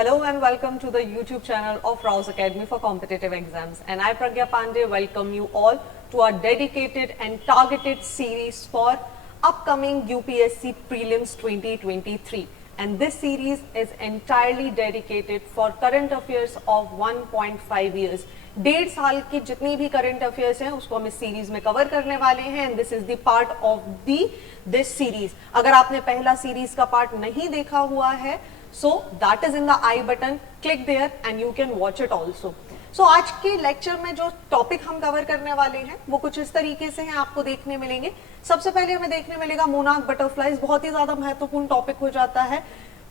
Hello and welcome to the YouTube channel of Rouse Academy for Competitive Exams. And I, Pragya Pandey, welcome you all to our dedicated and targeted series for upcoming UPSC Prelims 2023. And this series is entirely dedicated for current affairs of 1.5 years. 1.5 साल की जितनी भी current affairs हैं उसको हम इस series में cover करने वाले हैं and this is the part of this series. अगर आपने पहला सीरीज का पार्ट नहीं देखा हुआ है so that is in the I button, click there and you can watch it also. So आज के लेक्चर में जो टॉपिक हम कवर करने वाले हैं वो कुछ इस तरीके से हैं, आपको देखने मिलेंगे. सबसे पहले हमें देखने मिलेगा मोनार्क बटरफ्लाइज, बहुत ही ज्यादा महत्वपूर्ण टॉपिक हो जाता है.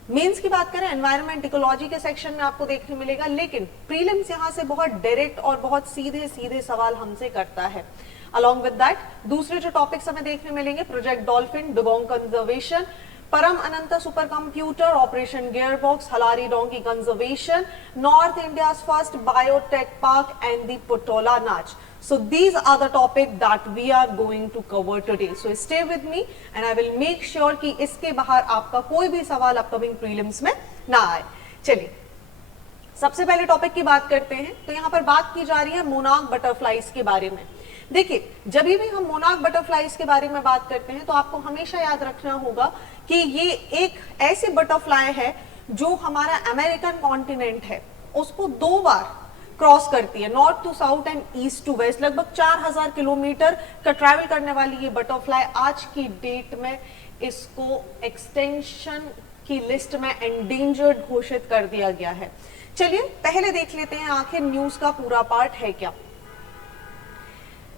मेंस की बात करें एनवायरमेंट इकोलॉजी के सेक्शन में आपको देखने मिलेगा, लेकिन प्रीलिम्स यहाँ से बहुत डायरेक्ट और बहुत सीधे सीधे सवाल हमसे करता है. अलॉन्ग विद दैट दूसरे जो टॉपिक्स हमें देखने मिलेंगे, project dolphin, dugong conservation, Param Anant super computer, operation gearbox, Halari donkey conservation, north India's first biotech park and the Patola नाच. So these are the topic that we are going to cover today. So stay with me and I will make sure कि इसके बाहर आपका कोई भी सवाल upcoming prelims में ना आए. चलिए सबसे पहले टॉपिक की बात करते हैं. तो यहाँ पर बात की जा रही है मोनार्क बटरफ्लाइज के बारे में. देखिए जब भी हम मोनार्क बटरफ्लाइज के बारे में बात करते हैं तो आपको हमेशा याद रखना होगा कि ये एक ऐसी बटरफ्लाई है जो हमारा अमेरिकन कॉन्टिनेंट है उसको 2 बार क्रॉस करती है, north to south and east to west. लगभग 4000 किलोमीटर का ट्रैवल करने वाली ये बटरफ्लाई आज की डेट में इसको एक्सटेंशन की लिस्ट में एंडेंजर्ड घोषित कर दिया गया है. चलिए पहले देख लेते हैं आखिर न्यूज का पूरा पार्ट है क्या.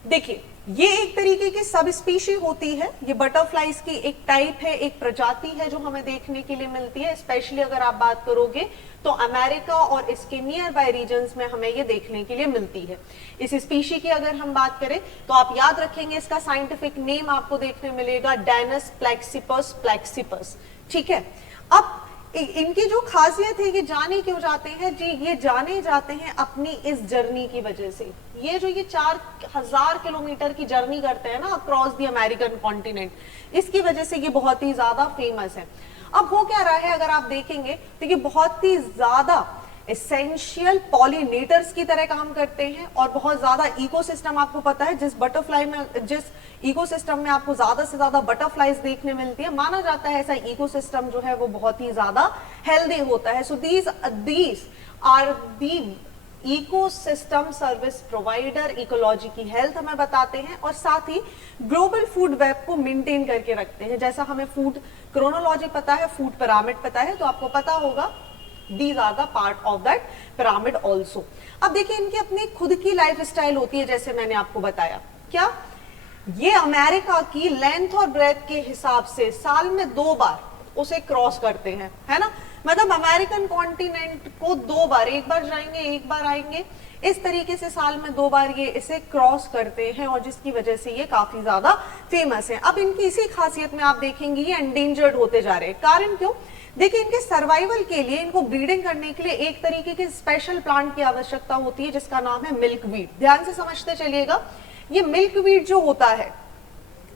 देखिए ये एक तरीके की सब स्पीशी होती है, ये बटरफ्लाइज की एक टाइप है, एक प्रजाति है जो हमें देखने के लिए मिलती है. स्पेशली अगर आप बात करोगे तो अमेरिका और इसके नियर बाय रीजन्स में हमें ये देखने के लिए मिलती है. इस स्पीशी की अगर हम बात करें तो आप याद रखेंगे इसका साइंटिफिक नेम आपको देखने मिलेगा डैनस प्लेक्सिपस प्लेक्सिपस. ठीक है, अब इनकी जो खासियत है ये जाने क्यों जाते हैं जी, ये जाने जाते हैं अपनी इस जर्नी की वजह से. ये जो ये 4000 किलोमीटर की जर्नी करते हैं ना अक्रॉस द अमेरिकन कॉन्टिनेंट, इसकी वजह से ये बहुत ही ज्यादा फेमस है. अब हो क्या रहा है अगर आप देखेंगे तो ये बहुत ही ज्यादा एसेंशियल पॉलिनेटर्स की तरह काम करते हैं और बहुत ज्यादा इकोसिस्टम, आपको पता है जिस बटरफ्लाई में जिस इकोसिस्टम में आपको ज्यादा से ज्यादा बटरफ्लाइज देखने मिलती है, माना जाता है ऐसा इकोसिस्टम जो है वो बहुत ही ज्यादा हेल्दी होता है. So these are the ecosystem service provider, ecology की हेल्थ हमें बताते हैं और साथ ही ग्लोबल फूड वेब को मेंटेन करके रखते हैं. जैसा हमें फूड क्रोनोलॉजी पता है, फूड पिरामिड पता है, तो आपको पता होगा These are the part of that pyramid also. अब देखिए इनकी अपनी खुद की लाइफ स्टाइल होती है, जैसे मैंने आपको बताया. क्या ये अमेरिका की लेंथ और ब्रेथ के हिसाब से साल में 2 बार उसे क्रॉस करते हैं, है ना. मतलब अमेरिकन कॉन्टिनेंट को 2 बार, एक बार जाएंगे एक बार आएंगे, इस तरीके से साल में 2 बार ये इसे क्रॉस करते हैं और जिसकी वजह से ये काफी ज्यादा फेमस है. अब इनकी इसी खासियत में आप देखेंगे ये एंडेंजर्ड होते जा रहे हैं. कारण क्यों? देखिए इनके सर्वाइवल के लिए, इनको ब्रीडिंग करने के लिए एक तरीके के स्पेशल प्लांट की आवश्यकता होती है जिसका नाम है मिल्कवीड. ध्यान से समझते चलिएगा, ये मिल्कवीड जो होता है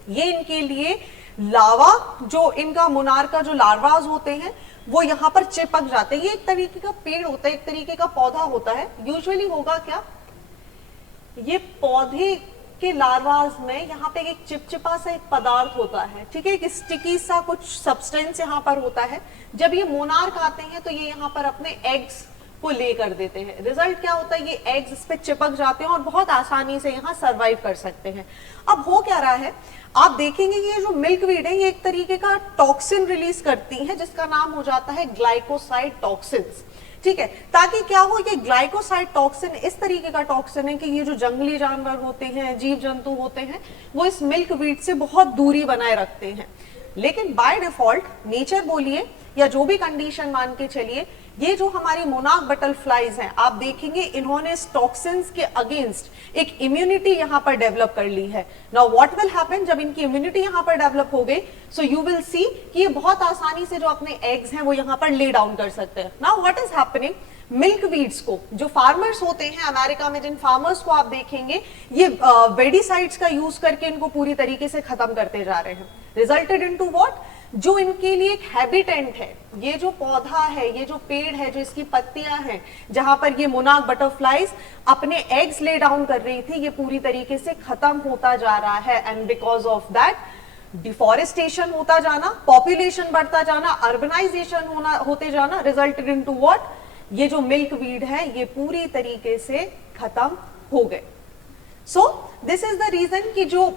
ये इनके लिए लावा, जो इनका मोनार्क का जो लार्वाज होते हैं वो यहाँ पर चिपक जाते हैं. ये एक तरीके का पेड़ होता है, एक तरीके का पौधा होता है. यूजुअली होगा क्या, ये पौधे के लार्वाज में यहाँ पे एक चिपचिपा सा एक पदार्थ होता है, ठीक है, एक स्टिकी सा कुछ सब्सटेंस यहाँ पर होता है. जब ये मोनार्क आते हैं तो ये यहाँ पर अपने एग्स को ले कर देते हैं. रिजल्ट क्या होता है, ये एग्स इस पे चिपक जाते हैं और बहुत आसानी से यहाँ सरवाइव कर सकते हैं. अब हो क्या रहा है, आप देखेंगे ये जो मिल्कवीड है ये एक तरीके का टॉक्सिन रिलीज करती है जिसका नाम हो जाता है ग्लाइकोसाइड टॉक्सिन्स. ठीक है, ताकि क्या हो, ये ग्लाइकोसाइड टॉक्सिन इस तरीके का टॉक्सिन है कि ये जो जंगली जानवर होते हैं, जीव जंतु होते हैं, वो इस मिल्कवीड से बहुत दूरी बनाए रखते हैं. लेकिन बाय डिफॉल्ट नेचर बोलिए या जो भी कंडीशन मान के चलिए, ये जो हमारी मोनार्क बटरफ्लाइज हैं आप देखेंगे इन्होंने इस टॉक्सिन्स के अगेंस्ट एक इम्यूनिटी यहाँ पर डेवलप कर ली है. नाउ व्हाट विल हैपन, जब इनकी इम्यूनिटी यहाँ पर डेवलप हो गई सो यू विल सी कि ये बहुत आसानी से जो अपने एग्स हैं वो यहाँ पर ले डाउन कर सकते हैं. नाउ व्हाट इज हैपनिंग, मिल्कवीड्स को जो फार्मर्स होते हैं अमेरिका में, जिन फार्मर्स को आप देखेंगे ये वेडिसाइड्स का यूज करके इनको पूरी तरीके से खत्म करते जा रहे हैं. रिजल्टेड इनटू व्हाट, जो इनके लिए एक हैबिटेंट है, ये जो पौधा है, ये जो पेड़ है, जो इसकी पत्तियां हैं, जहां पर ये मोनार्क बटरफ्लाईज अपने एग्स ले डाउन कर रही थी, ये पूरी तरीके से खत्म होता जा रहा है। And because of that deforestation होता जाना, पॉपुलेशन बढ़ता जाना, अर्बनाइजेशन होते जाना, रिजल्टेड इनटू व्हाट, ये जो मिल्क वीड है ये पूरी तरीके से खत्म हो गए। So this is the reason कि जो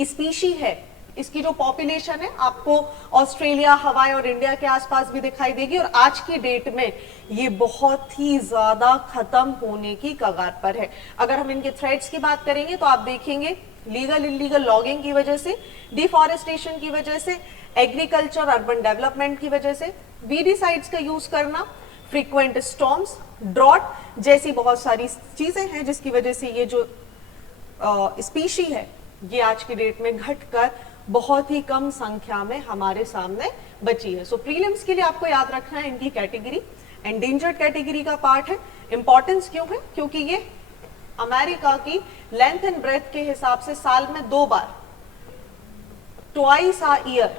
स्पीशी है, इसकी जो पॉपुलेशन है आपको ऑस्ट्रेलिया, हवाई और इंडिया के आसपास भी दिखाई देगी, और आज की डेट में ये बहुत ही ज्यादा खत्म होने की कगार पर है। अगर हम इनके थ्रेट्स की बात करेंगे तो आप देखेंगे लीगल इलीगल लॉगिंग की वजह से, डिफॉरेस्टेशन की वजह से, एग्रीकल्चर अर्बन डेवलपमेंट की वजह से, वीडीसाइड्स का यूज करना, फ्रीक्वेंट स्टॉर्म्स, ड्रॉट जैसी बहुत सारी चीजें हैं जिसकी वजह से ये जो स्पीशी है ये आज की डेट में घटकर बहुत ही कम संख्या में हमारे सामने बची है। सो प्रीलिम्स के लिए आपको याद रखना है इनकी कैटेगरी एंडेंजर्ड कैटेगरी का पार्ट है। इंपॉर्टेंस क्यों है? क्योंकि ये अमेरिका की लेंथ एंड ब्रेथ के हिसाब से साल में 2 बार, ट्वाइस अ ईयर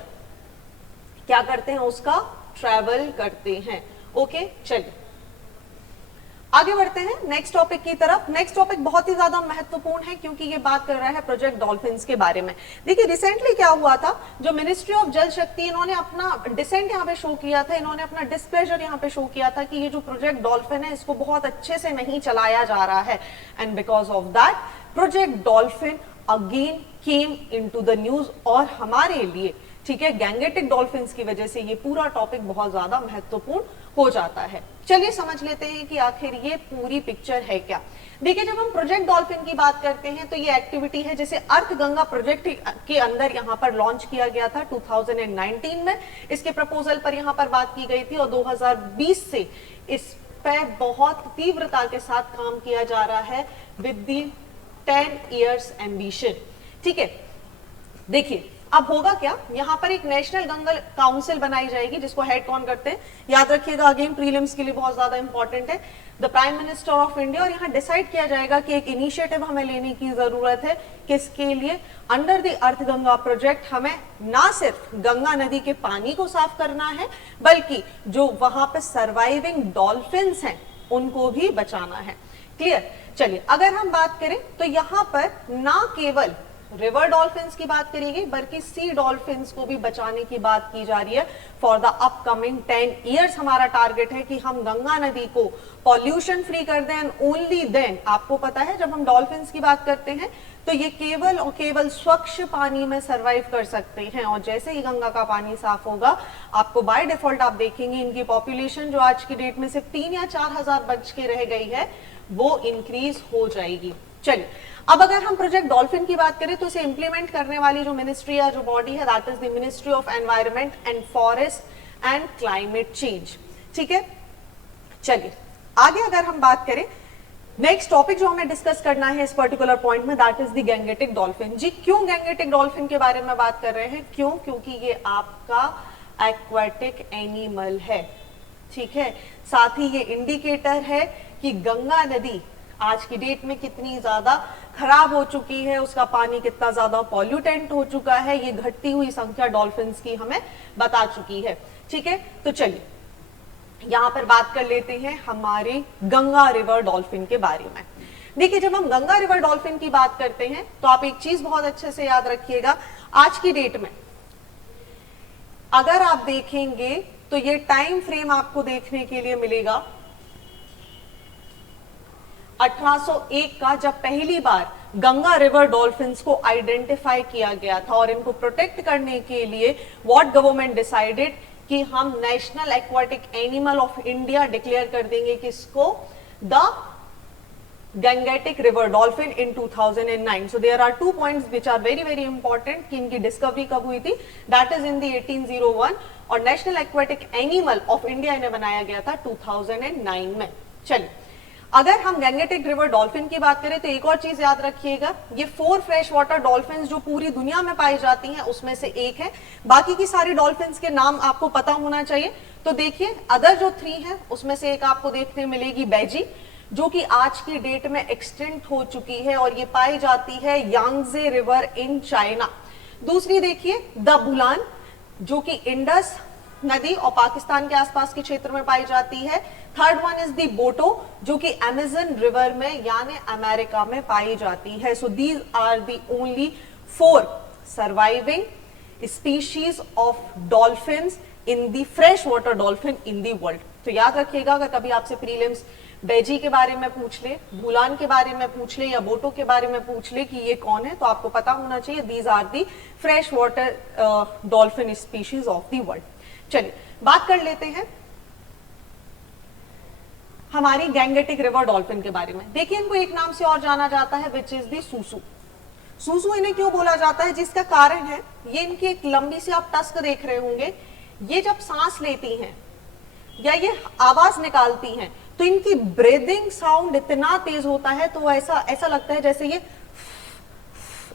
क्या करते हैं, उसका ट्रैवल करते हैं। ओके, चलिए आगे बढ़ते हैं नेक्स्ट टॉपिक की तरफ। नेक्स्ट टॉपिक बहुत ही ज्यादा महत्वपूर्ण है क्योंकि ये बात कर रहा है प्रोजेक्ट डॉल्फिन्स के बारे में। देखिए रिसेंटली क्या हुआ था, जो मिनिस्ट्री ऑफ जल शक्ति, इन्होंने अपना डिसेंट यहाँ पे शो किया था, इन्होंने अपना डिस्प्लेजर यहाँ पे शो किया था कि ये जो प्रोजेक्ट डॉल्फिन है इसको बहुत अच्छे से नहीं चलाया जा रहा है। And because of that project dolphin again came into the news, और हमारे लिए ठीक है गैंगेटिक डॉल्फिन्स की वजह से ये पूरा टॉपिक बहुत ज्यादा महत्वपूर्ण हो जाता है। चलिए समझ लेते हैं कि आखिर ये पूरी पिक्चर है क्या। देखिए जब हम प्रोजेक्ट डॉल्फिन की बात करते हैं तो ये एक्टिविटी है जिसे अर्थ गंगा प्रोजेक्ट के अंदर यहाँ पर लॉन्च किया गया था 2019 में। इसके प्रपोजल पर यहाँ पर बात की गई थी और 2020 से इस पर बहुत तीव्रता के साथ काम किया जा रहा है विद दी 10 years एम्बिशन। ठीक है, देखिए अब होगा क्या, यहाँ पर एक नेशनल गंगा काउंसिल बनाई जाएगी जिसको हेड कौन करते हैं, याद रखिएगा अगेन प्रीलिम्स के लिए बहुत ज्यादा इंपॉर्टेंट है, the prime minister of India. और यहाँ डिसाइड किया जाएगा कि एक इनिशिएटिव हमें लेने की जरूरत है, किसके लिए, under the earth Ganga project हमें ना सिर्फ गंगा नदी के पानी को साफ करना है बल्कि जो वहां पे सर्वाइविंग डॉल्फिन्स हैं उनको भी बचाना है। क्लियर? चलिए अगर हम बात करें तो यहाँ पर ना केवल रिवर डॉल्फिन्स की बात करेंगे बल्कि सी डॉल्फिन्स को भी बचाने की बात की जा रही है फॉर द अपकमिंग 10 years। हमारा टारगेट है कि हम गंगा नदी को पॉल्यूशन फ्री कर दें एंड ओनली देन, आपको पता है जब हम डॉल्फिन्स की बात करते हैं तो ये केवल और केवल स्वच्छ पानी में सरवाइव कर सकते हैं, और जैसे ही गंगा का पानी साफ होगा आपको बाय डिफॉल्ट आप देखेंगे इनकी पॉपुलेशन जो आज की डेट में सिर्फ 3 या 4 हजार बच के रह गई है वो इंक्रीज हो जाएगी। चलिए अब अगर हम प्रोजेक्ट डॉल्फिन की बात करें तो इसे इंप्लीमेंट करने वाली जो मिनिस्ट्री या जो बॉडी है that is the ministry of environment and forest and climate change. ठीक है, चलिए आगे अगर हम बात करें नेक्स्ट टॉपिक जो हमें डिस्कस करना है इस पर्टिकुलर पॉइंट में that is the Gangetic dolphin. जी क्यों गैंगेटिक डॉल्फिन के बारे में बात कर रहे हैं, क्यों? क्योंकि ये आपका एक्वाटिक एनिमल है। ठीक है, साथ ही ये इंडिकेटर है कि गंगा नदी आज की डेट में कितनी ज्यादा खराब हो चुकी है, उसका पानी कितना ज्यादा पॉल्यूटेंट हो चुका है, ये घटती हुई संख्या डॉल्फिन्स की हमें बता चुकी है। ठीक है, तो चलिए यहां पर बात कर लेते हैं हमारे गंगा रिवर डॉल्फिन के बारे में। देखिए जब हम गंगा रिवर डॉल्फिन की बात करते हैं तो आप एक चीज बहुत अच्छे से याद रखिएगा, आज की डेट में अगर आप देखेंगे तो ये टाइम फ्रेम आपको देखने के लिए मिलेगा 1801 का, जब पहली बार गंगा रिवर डॉल्फिन्स को आइडेंटिफाई किया गया था और इनको प्रोटेक्ट करने के लिए व्हाट गवर्नमेंट डिसाइडेड कि हम national aquatic animal of India declare कर देंगे किसको, the Gangetic river dolphin in 2009। So there are 2 points which are very very important कि इनकी डिस्कवरी कब हुई थी, दैट इज इन द 1801 और national aquatic animal of India इन्हें बनाया गया था 2009 में। चलिए अगर हम गैंगेटिक रिवर डॉल्फिन की बात करें तो एक और चीज याद रखिएगा, ये 4 फ्रेश वाटर डॉल्फिन्स जो पूरी दुनिया में पाई जाती हैं उसमें से एक है। बाकी की सारी डॉल्फिन्स के नाम आपको पता होना चाहिए। तो देखिए अदर जो 3 है उसमें से एक आपको देखने मिलेगी बैजी, जो कि आज की डेट में एक्सटिंक्ट हो चुकी है और ये पाई जाती है यांगजे रिवर इन चाइना। दूसरी देखिए द बुलान, जो कि इंडस नदी और पाकिस्तान के आसपास के क्षेत्र में पाई जाती है। थर्ड वन इज दी बोटो, जो कि अमेजन रिवर में यानी अमेरिका में पाई जाती है। So these are the only 4 surviving species of dolphins in the fresh water dolphin in the world. तो याद रखिएगा, अगर कभी आपसे प्रीलिम्स बेजी के बारे में पूछ ले, भूलान के बारे में पूछ ले या बोटो के बारे में पूछ ले कि ये कौन है, तो आपको पता होना चाहिए these are the fresh water dolphin species of the world. चलिए बात कर लेते हैं हमारी गैंगेटिक रिवर डॉल्फिन के बारे में। देखिए, इनको एक नाम से और जाना जाता है, विच इज दी सूसू। सूसू इन्हें क्यों बोला जाता है, जिसका कारण है ये इनकी एक लंबी सी आप टस्क देख रहे होंगे। ये जब सांस लेती हैं या ये आवाज निकालती हैं तो इनकी ब्रीदिंग साउंड इतना तेज होता है, तो ऐसा लगता है जैसे ये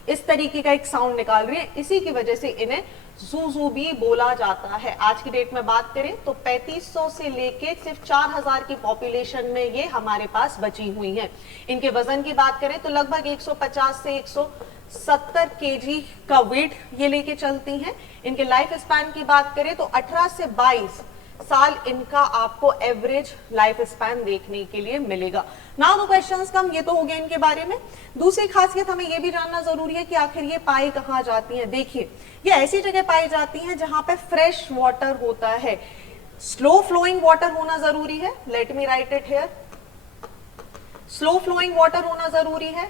इस तरीके का एक साउंड निकाल रही है। इसी की वजह से इन्हें सूसू भी बोला जाता है। आज की डेट में बात करें तो 3500 से लेके सिर्फ 4000 की पॉपुलेशन में ये हमारे पास बची हुई हैं। इनके वजन की बात करें तो लगभग 150 से 170 केजी का वेट ये लेके चलती हैं। इनके लाइफ स्पैन की बात करें तो 18 से 22 साल इनका आपको एवरेज लाइफ स्पैन देखने के लिए मिलेगा। नाउ द क्वेश्चंस कम, ये तो हो गया इनके बारे में। दूसरी खासियत हमें ये भी जानना जरूरी है कि आखिर ये पाई कहाँ जाती हैं। देखिए, ये ऐसी जगह पाई जाती हैं जहां पे फ्रेश वाटर होता है। स्लो फ्लोइंग वाटर होना जरूरी है, let me write it here. Slow flowing water होना जरूरी है,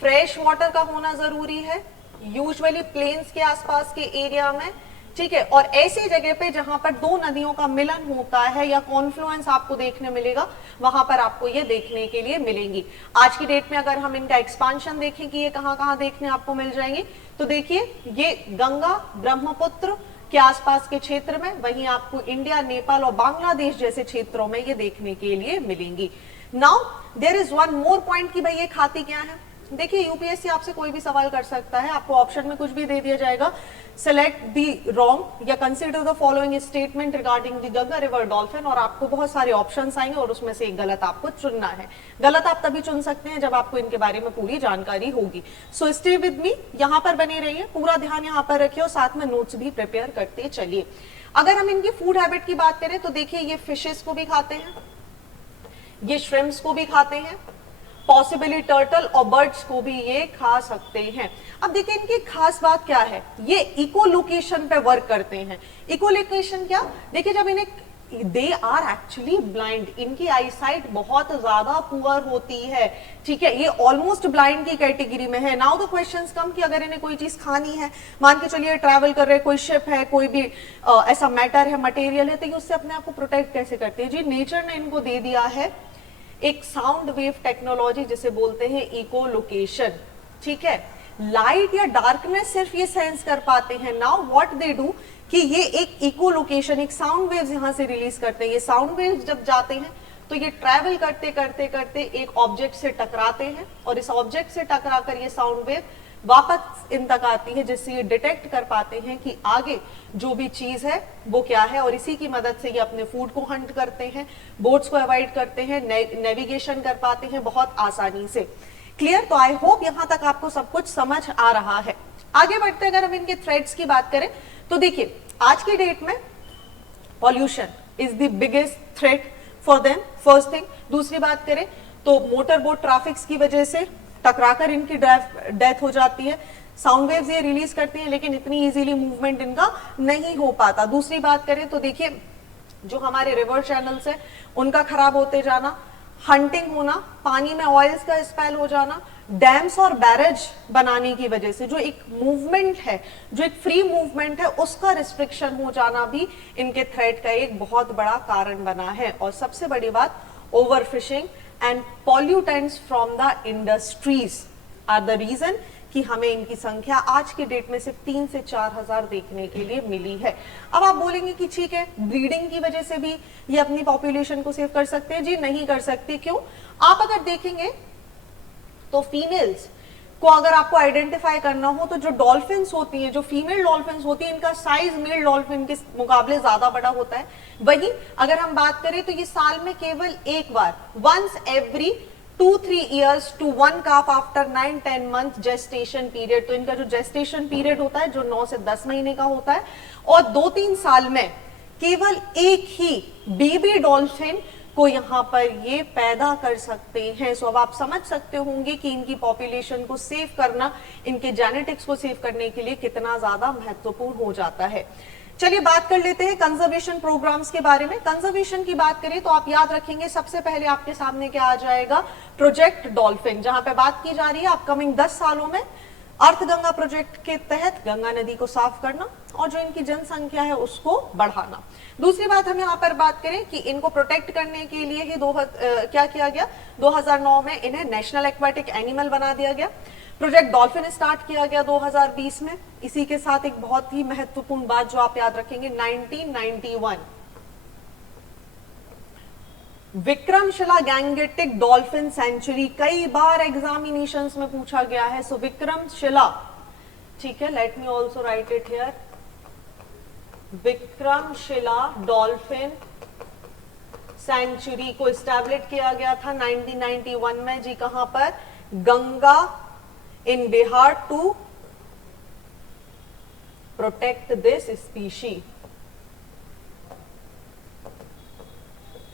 फ्रेश वाटर का होना जरूरी है, यूजुअली प्लेन्स के आसपास के एरिया में, ठीक है। और ऐसी जगह पे जहां पर 2 नदियों का मिलन होता है या कॉन्फ्लुएंस आपको देखने मिलेगा, वहां पर आपको ये देखने के लिए मिलेंगी। आज की डेट में अगर हम इनका एक्सपांशन देखें कि ये कहां कहां देखने आपको मिल जाएंगे, तो देखिए ये गंगा ब्रह्मपुत्र के आसपास के क्षेत्र में, वहीं आपको इंडिया, नेपाल और बांग्लादेश जैसे क्षेत्रों में ये देखने के लिए मिलेंगी। Now there is one more point कि भाई ये खाती क्या है। देखिए, यूपीएससी आपसे कोई भी सवाल कर सकता है, आपको ऑप्शन में कुछ भी दे दिया जाएगा, सेलेक्ट दी रॉन्ग या consider the following statement regarding the Ganga river dolphin, और आपको बहुत सारे ऑप्शंस आएंगे और उसमें से एक गलत आपको चुनना है। गलत आप तभी चुन सकते हैं जब आपको इनके बारे में पूरी जानकारी होगी। सो स्टे विद मी, यहां पर बने रहिए, पूरा ध्यान यहां पर रखिए और साथ में नोट्स भी प्रिपेयर करते चलिए। अगर हम इनकी फूड हैबिट की बात करें तो देखिए, ये फिशेस को भी खाते हैं, ये श्रिम्प्स को भी खाते हैं, पॉसिबली टर्टल और बर्ड्स को भी ये खा सकते हैं। अब देखिए, इनकी खास बात क्या है, ये इकोलोकेशन पे वर्क करते हैं। इकोलोकेशन क्या, देखिए जब इन्हें, दे आर एक्चुअली ब्लाइंड, इनकी आईसाइट बहुत ज्यादा पुअर होती है, ठीक है, ये ऑलमोस्ट ब्लाइंड की कैटेगरी में है। नाउ द क्वेश्चंस कम कि अगर इन्हें कोई चीज खानी है, मान के चलिए ट्रैवल कर रहे, कोई शिप है, कोई भी ऐसा मैटर है, मटेरियल है, तो ये उससे अपने आप को प्रोटेक्ट कैसे करते हैं। जी नेचर ने इनको दे दिया है एक साउंड वेव टेक्नोलॉजी जिसे बोलते हैं इको लोकेशन, ठीक है। लाइट या डार्कनेस सिर्फ ये सेंस कर पाते हैं। नाउ व्हाट दे डू कि ये एक इको लोकेशन, एक साउंड वेव्स यहां से रिलीज करते हैं। ये साउंड वेव्स जब जाते हैं तो ये ट्रैवल करते करते करते एक ऑब्जेक्ट से टकराते हैं और इस ऑब्जेक्ट से टकराकर ये साउंड वेव वापस इन तक आती है, जिससे ये डिटेक्ट कर पाते हैं कि आगे जो भी चीज है वो क्या है, और इसी की मदद से ये अपने फूड को हंट करते हैं, बोट्स को अवॉइड करते हैं, नेविगेशन कर पाते हैं बहुत आसानी से। क्लियर? तो आई होप यहां तक आपको सब कुछ समझ आ रहा है। आगे बढ़ते अगर हम इनके थ्रेट्स की बात करें तो देखिए, आज की डेट में pollution is the biggest threat for them, first thing. दूसरी बात करें तो मोटर बोट ट्रैफिक्स की वजह से टकराकर इनकी डेथ हो जाती है। साउंड वेव्स ये रिलीज करती हैं लेकिन इतनी इजीली मूवमेंट इनका नहीं हो पाता। दूसरी बात करें तो देखिए, जो हमारे रिवर चैनल्स है उनका खराब होते जाना, हंटिंग होना, पानी में ऑयल्स का स्पेल हो जाना, डैम्स और बैरेज बनाने की वजह से जो एक मूवमेंट है, जो एक फ्री मूवमेंट है, उसका रिस्ट्रिक्शन हो जाना भी इनके थ्रेट का एक बहुत बड़ा कारण बना है। और सबसे बड़ी बात, overfishing and pollutants from the industries are the reason कि हमें इनकी संख्या आज की डेट में सिर्फ 3 से 4,000 देखने के लिए मिली है। अब आप बोलेंगे कि ठीक है, ब्रीडिंग की वजह से भी ये अपनी पॉपुलेशन को सेव कर सकते हैं। जी नहीं कर सकते। क्यों? आप अगर देखेंगे तो फीमेल्स को अगर आपको आइडेंटिफाई करना हो तो जो डॉल्फिन्स होती हैं, जो फीमेल डॉल्फिन्स होती हैं, इनका साइज मेल डॉल्फिन के मुकाबले ज्यादा बड़ा होता है। वहीं अगर हम बात करें तो ये साल में केवल एक बार, once every 2-3 years to 1 calf after 9-10 month gestation period। तो इनका जो gestation period होता है जो 9 से 10 महीने का होता है, और 2-3 साल में केवल एक ही बेबी डॉल्फिन को यहाँ पर ये पैदा कर सकते हैं। सो अब आप समझ सकते होंगे कि इनकी पॉपुलेशन को सेव करना, इनके जेनेटिक्स को सेव करने के लिए कितना ज्यादा महत्वपूर्ण हो जाता है। चलिए बात कर लेते हैं कंजर्वेशन प्रोग्राम्स के बारे में। कंजर्वेशन की बात करें तो आप याद रखेंगे सबसे पहले आपके सामने क्या आ जाएगा, प्रोजेक्ट डॉल्फिन, जहां पे बात की जा रही है अपकमिंग 10 सालों में अर्थ गंगा प्रोजेक्ट के तहत गंगा नदी को साफ करना और जो इनकी जनसंख्या है उसको बढ़ाना। दूसरी बात हम यहाँ पर बात करें कि इनको प्रोटेक्ट करने के लिए ही क्या किया गया, 2009 में इन्हें नेशनल एक्वाटिक एनिमल बना दिया गया। प्रोजेक्ट डॉल्फिन स्टार्ट किया गया 2020 में। इसी के साथ एक बहुत ही महत्वपूर्ण बात जो आप याद रखेंगे, 1991 विक्रमशिला गैंगेटिक डॉल्फिन सेंचुरी, कई बार एग्जामिनेशंस में पूछा गया है। सो विक्रमशिला, ठीक है, let me also write it here, Vikramshila dolphin sanctuary को स्टैब्लिश किया गया था 1991 में जी। कहां पर, Ganga in Bihar, to protect this species,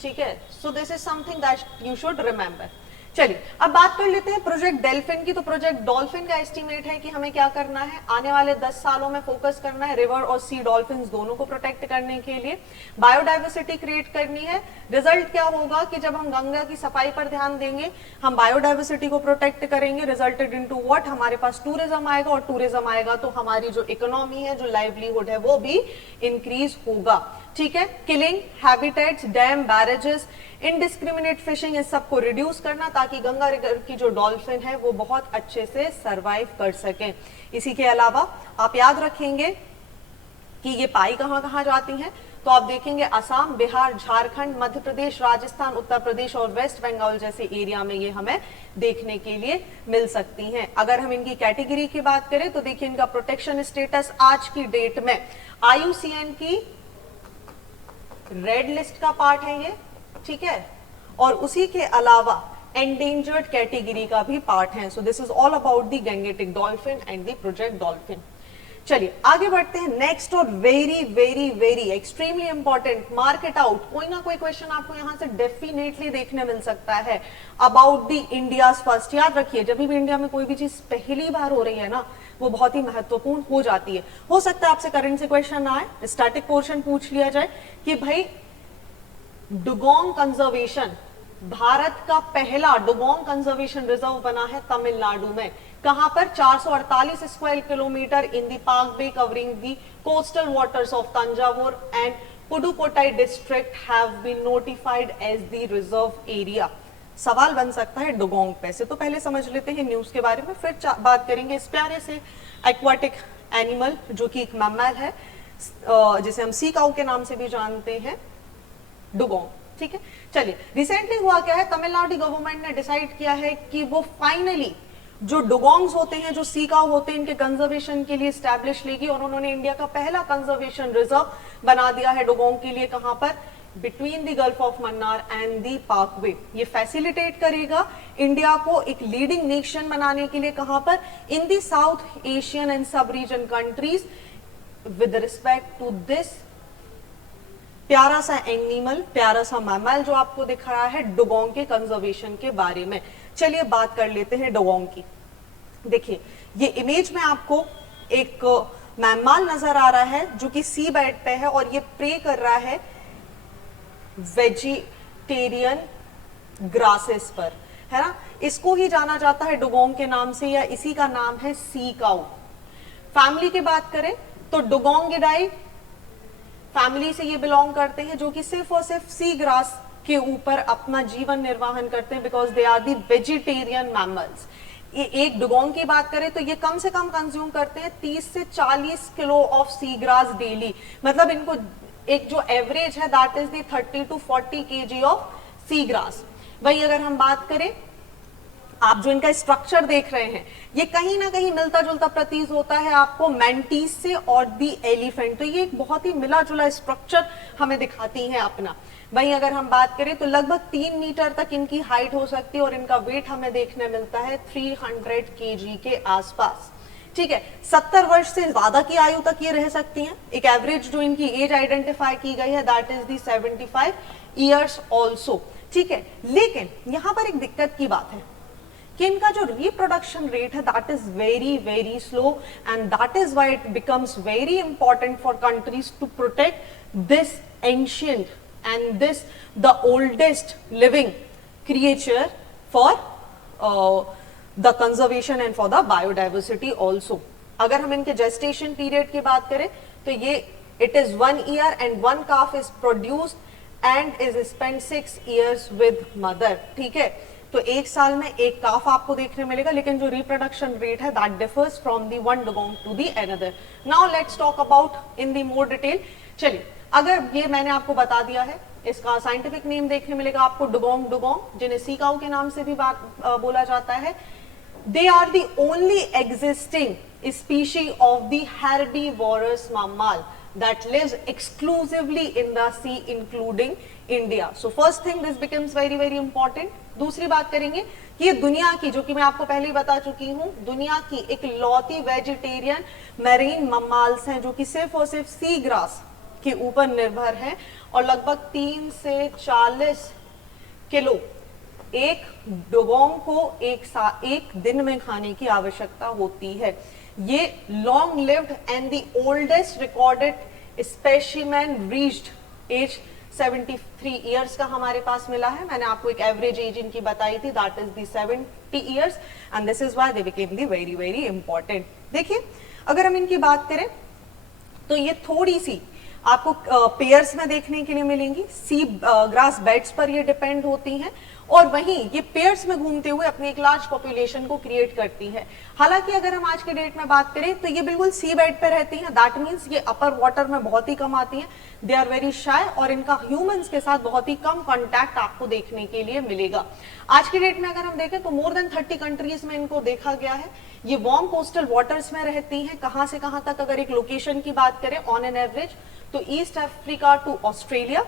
ठीक है। So this is something that you should remember. चलिए अब बात कर लेते हैं प्रोजेक्ट डेल्फिन की। तो प्रोजेक्ट डॉल्फिन का एस्टिमेट है कि हमें क्या करना है, आने वाले 10 सालों में फोकस करना है रिवर और सी डॉल्फिन दोनों को प्रोटेक्ट करने के लिए, बायोडाइवर्सिटी क्रिएट करनी है। रिजल्ट क्या होगा कि जब हम गंगा की सफाई पर ध्यान देंगे, हम बायोडाइवर्सिटी को प्रोटेक्ट करेंगे, रिजल्टेड इनटू व्हाट, हमारे पास टूरिज्म आएगा, और टूरिज्म आएगा तो हमारी जो इकोनॉमी है, जो लाइवलीहुड है, वो भी इंक्रीज होगा, ठीक है। Killing habitats, dam, barrages, indiscriminate fishing, इस सबको रिड्यूस करना ताकि गंगा रिवर की जो डॉल्फिन है वो बहुत अच्छे से सरवाइव कर सके। इसी के अलावा आप याद रखेंगे कि ये पाई कहां कहां जाती हैं, तो आप देखेंगे असम, बिहार, झारखंड, मध्य प्रदेश, राजस्थान, उत्तर प्रदेश और वेस्ट बंगाल जैसे एरिया में ये हमें देखने के लिए मिल सकती हैं। अगर हम इनकी कैटेगरी की बात करें तो देखिए इनका प्रोटेक्शन स्टेटस आज की डेट में IUCN की रेड लिस्ट का पार्ट है ये, ठीक है, और उसी के अलावा एंडेंजर्ड कैटेगरी का भी पार्ट है। So this is all about the Gangetic dolphin and the project dolphin. चलिए आगे बढ़ते हैं। नेक्स्ट और very very very extremely important, mark it out, कोई ना कोई क्वेश्चन आपको यहां से डेफिनेटली देखने मिल सकता है, अबाउट द इंडियाज फर्स्ट। याद रखिए जब भी इंडिया में कोई भी चीज पहली बार हो रही है ना, वो बहुत ही महत्वपूर्ण हो जाती है। हो सकता है आपसे करंट से क्वेश्चन आए, स्टैटिक पोर्शन पूछ लिया जाए कि भाई डुगोंग कंजर्वेशन, भारत का पहला डुगोंग कंजर्वेशन रिजर्व बना है तमिलनाडु में। कहां पर, 448 square kilometre in the Palk Bay covering the coastal waters of Thanjavur and Pudukkottai district have been notified as the reserve area. सवाल बन सकता है डुगोंग पे से, तो पहले समझ लेते हैं न्यूज के बारे में, फिर बात करेंगे इस प्यारे से एक्वाटिक एनिमल जो कि एक मैमल है, जिसे हम सी काऊ के नाम से भी जानते हैं, डुगोंग, ठीक है। चलिए रिसेंटली हुआ क्या है, तमिलनाडु गवर्नमेंट ने डिसाइड किया है कि वो फाइनली जो डुगोंग्स होते हैं, जो सी काऊ होते हैं, इनके कंजर्वेशन के लिए स्टैब्लिश लेगी, और उन्होंने इंडिया का पहला कंजर्वेशन रिजर्व बना दिया है डुगोंग के लिए। कहां पर, between the Gulf of Mannar and the पार्कवे। ये फैसिलिटेट करेगा इंडिया को एक लीडिंग नेशन बनाने के लिए। कहां पर, in the South Asian and sub region countries with respect to this प्यारा सा एनिमल, प्यारा सा मैमल जो आपको दिख रहा है डुगोंग के कंजर्वेशन के बारे में। चलिए बात कर लेते हैं डुगोंग की। देखिए ये इमेज में आपको एक मैमल नजर आ रहा है जो कि सी बेड पे है और ये प्रे कर रहा है वेजिटेरियन ग्रासेस पर, है ना। इसको ही जाना जाता है डुगोंग के नाम से, या इसी का नाम है सी काऊ। फैमिली की बात करें तो डुगोंगिडाई फैमिली से ये बिलोंग करते हैं, जो कि सिर्फ और सिर्फ सी ग्रास के ऊपर अपना जीवन निर्वाहन करते हैं, because they are the vegetarian mammals. ये एक डुगोंग की बात करें तो ये कम से कम कंज्यूम करते हैं 30 से 40 kilo of sea grass daily. मतलब इनको एक जो एवरेज है that is the 30 to 40 kg of sea grass. वही अगर हम बात करें आप जो इनका स्ट्रक्चर देख रहे हैं ये कहीं ना कहीं मिलता जुलता प्रतीत होता है आपको मैंटीज से और दी एलिफेंट। तो ये एक बहुत ही मिला जुला स्ट्रक्चर हमें दिखाती है अपना। वहीं अगर हम बात करें तो लगभग 3 मीटर तक इनकी हाइट हो सकती है और इनका वेट हमें देखने मिलता है 300 kg के आसपास। ठीक है, 70 वर्ष से ज्यादा की आयु तक ये रह सकती हैं। एक एवरेज जो इनकी एज आइडेंटिफाई की गई है that is the 75 years also. ठीक है, लेकिन यहां पर एक दिक्कत की बात है कि इनका जो रिप्रोडक्शन रेट है that is very very slow and that is why it becomes very important for countries to protect this ancient and this the oldest living creature for the conservation and for the biodiversity also. अगर हम इनके gestation period की बात करें तो ये it is 1 year and 1 calf is produced and is spend 6 years with mother. ठीक है, तो 1 साल में एक काफ आपको देखने मिलेगा, लेकिन जो रिप्रोडक्शन रेट है that differs from the one dugong to the another. Now let's talk about in the more detail. चलिए, अगर ये मैंने आपको बता दिया है, इसका साइंटिफिक नेम देखने मिलेगा आपको डुगोंग डुगोंग, जिन्हें सी काऊ के नाम से भी बोला जाता है। They are the only existing species of the herbivorous mammal that lives exclusively in the sea including India. So first thing this becomes very very important. दूसरी बात करेंगे कि ये दुनिया की, जो कि मैं आपको पहले ही बता चुकी हूं, दुनिया की एक लौती वेजिटेरियन मैरीन ममाल्स हैं जो कि सिर्फ और सिर्फ सी ग्रास के ऊपर निर्भर हैं और लगभग 3 से 40 किलो एक डुगोंग को एक दिन में खाने की आवश्यकता होती है। ये long lived and the oldest recorded specimen reached age 73 years का हमारे पास मिला है। मैंने आपको एक एवरेज एज इनकी बताई थी that is the 70 years and this is why they became the very very important. देखिए, अगर हम इनकी बात करें तो ये थोड़ी सी आपको पेयर्स में देखने के लिए मिलेंगी, सी ग्रास बेड्स पर ये डिपेंड होती हैं और वहीं ये पेयर्स में घूमते हुए अपनी एक लार्ज पॉपुलेशन को क्रिएट करती है। हालांकि अगर हम आज के डेट में बात करें तो ये बिल्कुल सी बेड पे रहती हैं, दैट मींस ये अपर वाटर में बहुत ही कम आती हैं, दे आर वेरी शाय और इनका ह्यूमंस के साथ बहुत ही कम कांटेक्ट आपको देखने के लिए मिलेगा। आज के डेट में अगर हम देखें तो मोर देन 30 कंट्रीज में इनको देखा गया है। ये वार्म कोस्टल वाटर्स में रहती हैं, कहां से कहां तक अगर एक लोकेशन की बात करें ऑन एन एवरेज तो East Africa to Australia,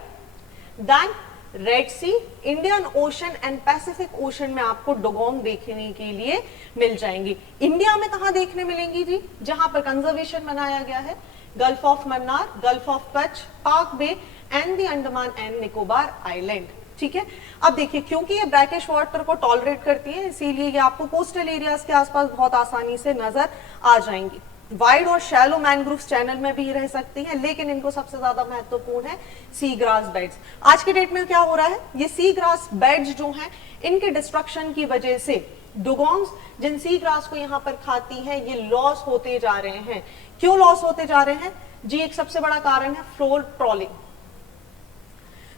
then Red Sea, Indian Ocean and Pacific Ocean में आपको डुगोंग देखने के लिए मिल जाएंगी। इंडिया में कहां देखने मिलेंगी जी? जहां पर कंजर्वेशन बनाया गया है, Gulf of Mannar, Gulf of Kutch, Palk Bay and the Andaman and Nicobar island. ठीक है, अब देखिए, क्योंकि ये ब्रैकिश वाटर को टॉलरेट करती है इसीलिए ये आपको कोस्टल एरियाज के आसपास बहुत आसानी से नजर आ जाएंगी। वाइड और शैलो मैनग्रोव्स चैनल में भी रह सकती हैं, लेकिन इनको सबसे ज्यादा महत्वपूर्ण है सी ग्रास बेड्स। आज के डेट में क्या हो रहा है, ये सी ग्रास बेड्स जो हैं इनके डिस्ट्रक्शन की वजह से डुगोंग्स जिन सी ग्रास को यहाँ पर खाती हैं ये लॉस होते जा रहे हैं। क्यों लॉस होते जा रहे हैं जी? एक सबसे बड़ा कारण है floor trawling.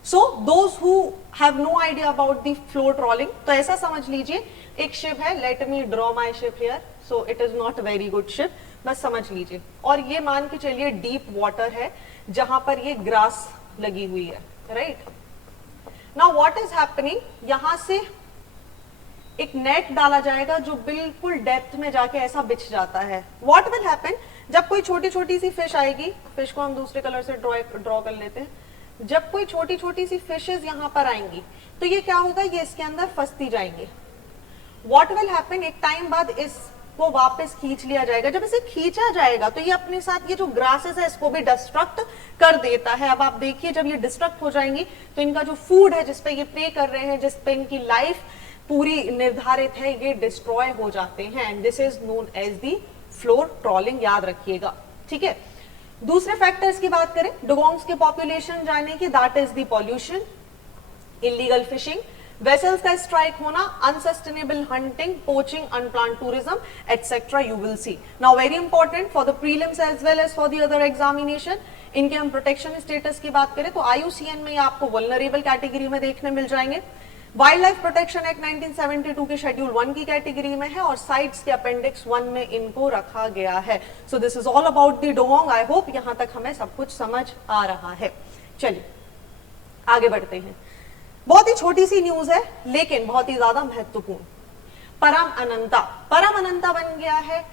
So those who have no idea about the floor trawling, तो ऐसा समझ लीजिए एक शिप है, let me draw my ship here, so it is not a very good ship, बस समझ लीजिए। और ये मान के चलिए डीप वाटर है जहां पर ये ग्रास लगी हुई है, right? Now what is happening, यहां से एक नेट डाला जाएगा जो बिल्कुल डेप्थ में जाके ऐसा बिछ जाता है। व्हाट विल हैपन, जब कोई छोटी छोटी सी फिश आएगी, फिश को हम दूसरे कलर से ड्रॉ कर लेते हैं, जब कोई छोटी छोटी सी फिशेस यहाँ पर आएंगी तो ये क्या होगा, ये इसके अंदर फंसती जाएंगी। व्हाट विल हैपन, एक टाइम बाद इसको वापस खींच लिया जाएगा। जब इसे खींचा जाएगा तो ये अपने साथ ये जो ग्रासेस है इसको भी डिस्ट्रक्ट कर देता है। अब आप देखिए, जब ये डिस्ट्रक्ट हो जाएंगी तो इनका जो फूड है जिसपे ये प्रे कर रहे हैं, जिसपे इनकी लाइफ पूरी निर्धारित है, ये डिस्ट्रॉय हो जाते हैं and this is known as the floor trawling, याद रखिएगा। ठीक है, दूसरे फैक्टर्स की बात करें डुगोंग्स के पॉपुलेशन जाने की, that is the pollution, illegal fishing, vessels का स्ट्राइक होना, unsustainable hunting, poaching, unplanned tourism etcetera, you will see. Now very important for the prelims as well as for the other examination, इनके हम protection status की बात करें तो IUCN में आपको वल्नरेबल कैटेगरी में देखने मिल जाएंगे। वाइल्ड लाइफ प्रोटेक्शन एक्ट 1972 के शेड्यूल 1 की कैटेगरी में है और साइट्स के अपेंडिक्स 1 में इनको रखा गया है। So this is all about the dugong. I hope यहां तक हमें सब कुछ समझ आ रहा है। चलिए आगे बढ़ते हैं। बहुत ही छोटी सी न्यूज है लेकिन बहुत ही ज्यादा महत्वपूर्ण। परम अनंता। परम अनंता बन गया है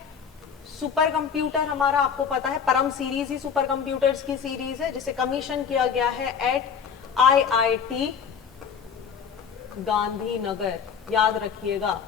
सुपर कंप्यूटर हमारा, आपको पता है परम सीरीज ही सुपर कंप्यूटर्स की सीरीज है जिसे कमीशन किया गया है एट IIT गांधीनगर। याद रखिएगा,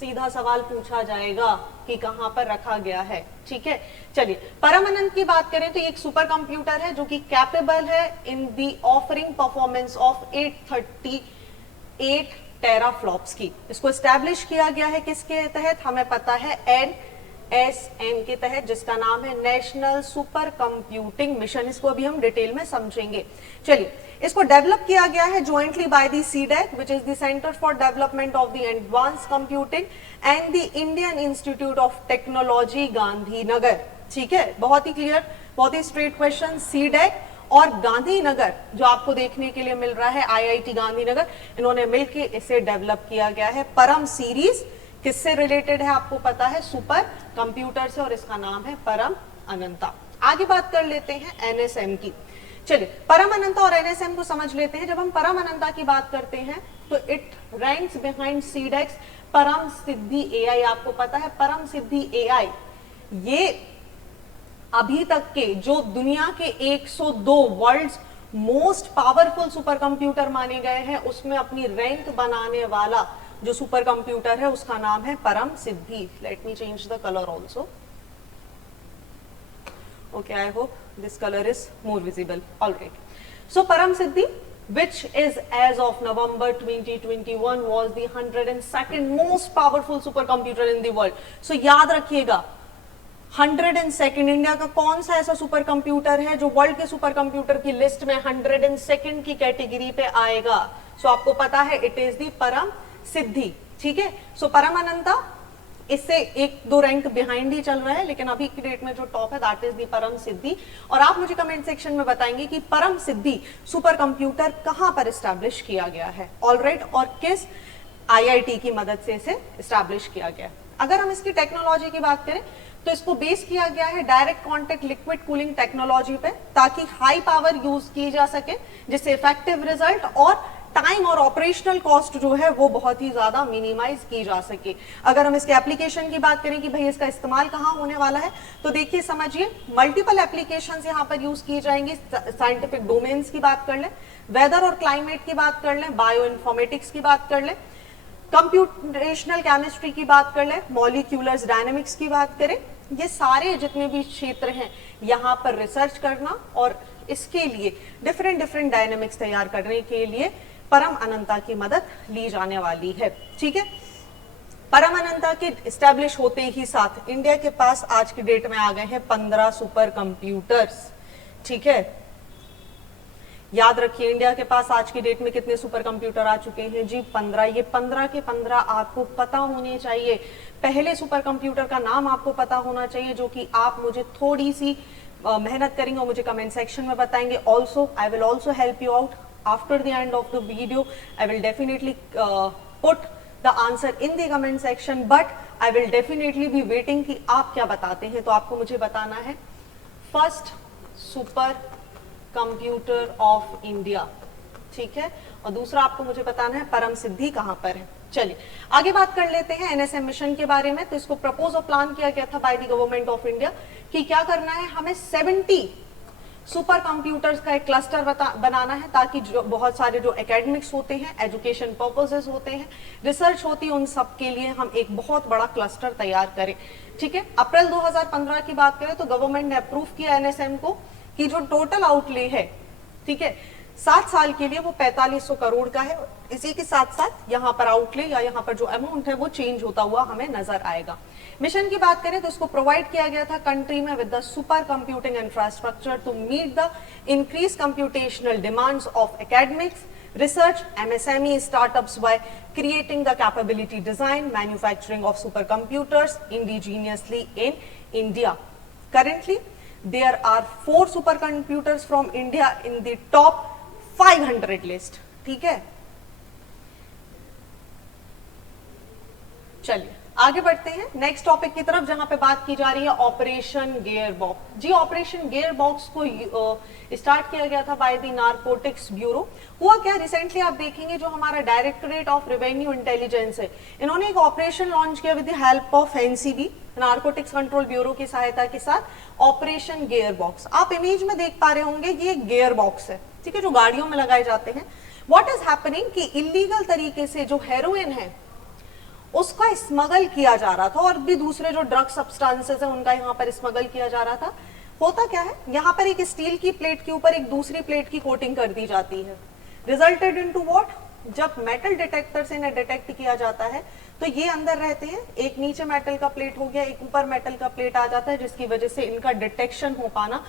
सीधा सवाल पूछा जाएगा कि कहां पर रखा गया है। ठीक है, चलिए परम अनंत की बात करें तो ये एक सुपर कंप्यूटर है जो कि कैपेबल है इन दी ऑफरिंग परफॉर्मेंस ऑफ 838 टेराफ्लॉप्स की। इसको एस्टैब्लिश किया गया है किसके तहत, हमें पता है NSM के तहत, जिसका नाम है नेशनल सुपर कंप्यूटिंग मिशन। इसको अभी हम डिटेल में समझेंगे। चलिए, इसको डेवलप किया गया है jointly by the CDAC which is the centre for development of the advance computing and the Indian institute of technology Gandhinagar. ठीक है, बहुत ही क्लियर, बहुत ही स्ट्रेट क्वेश्चन। CDAC और गांधीनगर जो आपको देखने के लिए मिल रहा है IIT गांधीनगर, इन्होंने मिलकर इसे डेवलप किया गया है। परम सीरीज किससे रिलेटेड है आपको पता है, सुपर कंप्यूटर से, और इसका नाम है परम अनंता। आगे बात कर लेते हैं NSM की। चलिए, परम अनंता और NSM को समझ लेते हैं। जब हम परम अनंता की बात करते हैं तो इट रैंक्स बिहाइंड CDAC परम सिद्धि AI। आपको पता है परम सिद्धि AI ये अभी तक के जो दुनिया के 102 world's most powerful super computer माने गए हैं उसमें अपनी रैंक बनाने वाला जो सुपर कंप्यूटर है उसका नाम है Param Siddhi. Let me change the colour also. Okay, I hope this color is more visible. All right. So Param Siddhi, which is as of November 2021 was the 102nd most powerful supercomputer in the world. So याद रखिएगा 102nd India का कौन सा ऐसा super computer है जो world के super computer की लिस्ट में 102nd की कैटेगरी पे आएगा। सो आपको पता है इट इज दी परम सिद्धि। ठीक है, सो परम अनंता इससे 1-2 रैंक बिहाइंड ही चल रहा है, लेकिन अभी की डेट में जो टॉप है दैट इज दी परम सिद्धि। और आप मुझे कमेंट सेक्शन में बताएंगे कि परम सिद्धि सुपर कंप्यूटर कहां पर एस्टैब्लिश किया गया है, ऑलराइट, और किस IIT की मदद से इसे एस्टैब्लिश किया गया। अगर हम इसकी टेक्नोलॉजी की बात करें तो इसको बेस किया गया है direct contact liquid cooling technology पे, ताकि हाई पावर यूज की जा सके जिससे इफेक्टिव रिजल्ट और टाइम और ऑपरेशनल कॉस्ट जो है वो बहुत ही ज्यादा मिनिमाइज की जा सके। अगर हम इसके एप्लीकेशन की बात करें कि भाई इसका इस्तेमाल कहाँ होने वाला है, तो देखिए समझिए मल्टीपल एप्लीकेशंस यहाँ पर यूज की जाएंगी। साइंटिफिक डोमेन्स की बात कर लें, वेदर और क्लाइमेट की बात कर लें, बायो इन्फॉर्मेटिक्स की बात कर लें, कंप्यूटेशनल केमिस्ट्री की बात कर लें, मॉलिक्यूलर डायनेमिक्स की बात करें, ये सारे जितने भी क्षेत्र हैं यहाँ पर रिसर्च करना और इसके लिए डिफरेंट डायनेमिक्स तैयार करने के लिए परम अनंता की मदद ली जाने वाली है। ठीक है, परम अनंता के एस्टैब्लिश होते ही साथ इंडिया के पास आज की डेट में आ गए हैं 15 सुपर कंप्यूटर्स। ठीक है, याद रखिए इंडिया के पास आज की डेट में कितने सुपर कंप्यूटर आ चुके हैं जी, 15। ये 15 के 15 आपको पता होने चाहिए। पहले सुपर कंप्यूटर का नाम आपको पता होना चाहिए जो कि आप मुझे थोड़ी सी मेहनत करेंगे और मुझे कमेंट सेक्शन में बताएंगे। Also I will also help you out after the end of the video. I will definitely put the answer in the comment section, but I will definitely be waiting कि आप क्या बताते हैं। तो आपको मुझे बताना है first super computer of India, ठीक है, और दूसरा आपको मुझे बताना है परम सिद्धि कहां पर है। चलिए आगे बात कर लेते हैं NSM मिशन के बारे में। तो इसको प्रपोज और प्लान किया गया था by the government of India कि क्या करना है, हमें 70 सुपर कंप्यूटर्स का एक क्लस्टर बनाना है, ताकि जो बहुत सारे जो एकेडमिक्स होते हैं, एजुकेशन पर्पसेस होते हैं, रिसर्च होती है, उन सब के लिए हम एक बहुत बड़ा क्लस्टर तैयार करें। ठीक है, अप्रैल 2015 की बात करें तो गवर्नमेंट ने अप्रूव किया NSM को कि जो टोटल आउटले है, ठीक है, 7 साल के लिए वो 4500 करोड़ का है। इसी के साथ साथ यहाँ पर आउटले या यहाँ पर जो अमाउंट है वो चेंज होता हुआ हमें नजर आएगा। मिशन की बात करें तो इसको प्रोवाइड किया गया था कंट्री में with the super computing infrastructure to meet the increase computational demands of academics, research, MSME startups by creating the capability design, manufacturing of supercomputers indigenously in India. Currently, there are 4 supercomputers from India in the top 500 list. ठीक है, चलिए आगे बढ़ते हैं next topic की तरफ, जहां पे बात की जा रही है ऑपरेशन गियर बॉक्स। जी, ऑपरेशन गियर बॉक्स को स्टार्ट किया गया था बाय द नारकोटिक्स ब्यूरो। हुआ क्या, रिसेंटली आप देखेंगे जो हमारा डायरेक्टरेट ऑफ रेवेन्यू इंटेलिजेंस है, इन्होंने एक ऑपरेशन लॉन्च किया with the help of NCB, narcotics control bureau की सहायता के साथ, ऑपरेशन गियर बॉक्स। आप इमेज में देख पा रहे होंगे ये गियर बॉक्स है, ठीक है, जो गाड़ियों में लगाए जाते हैं। व्हाट इज हैपनिंग कि इलीगल तरीके से जो हेरोइन है उसका स्मगल किया जा रहा था, और भी दूसरे जो ड्रग सब्सटेंसेस है उनका यहाँ पर स्मगल किया जा रहा था। होता क्या है, यहाँ पर एक स्टील की प्लेट के ऊपर एक दूसरी प्लेट की कोटिंग कर दी जाती है। रिजल्टेड इनटू व्हाट, जब मेटल डिटेक्टर से इन्हें डिटेक्ट किया जाता है तो ये अंदर रहते हैं, एक नीचे मेटल का प्लेट हो गया, एक ऊपर मेटल का प्लेट आ जाता है, जिसकी वजह से इनका डिटेक्शन हो पाना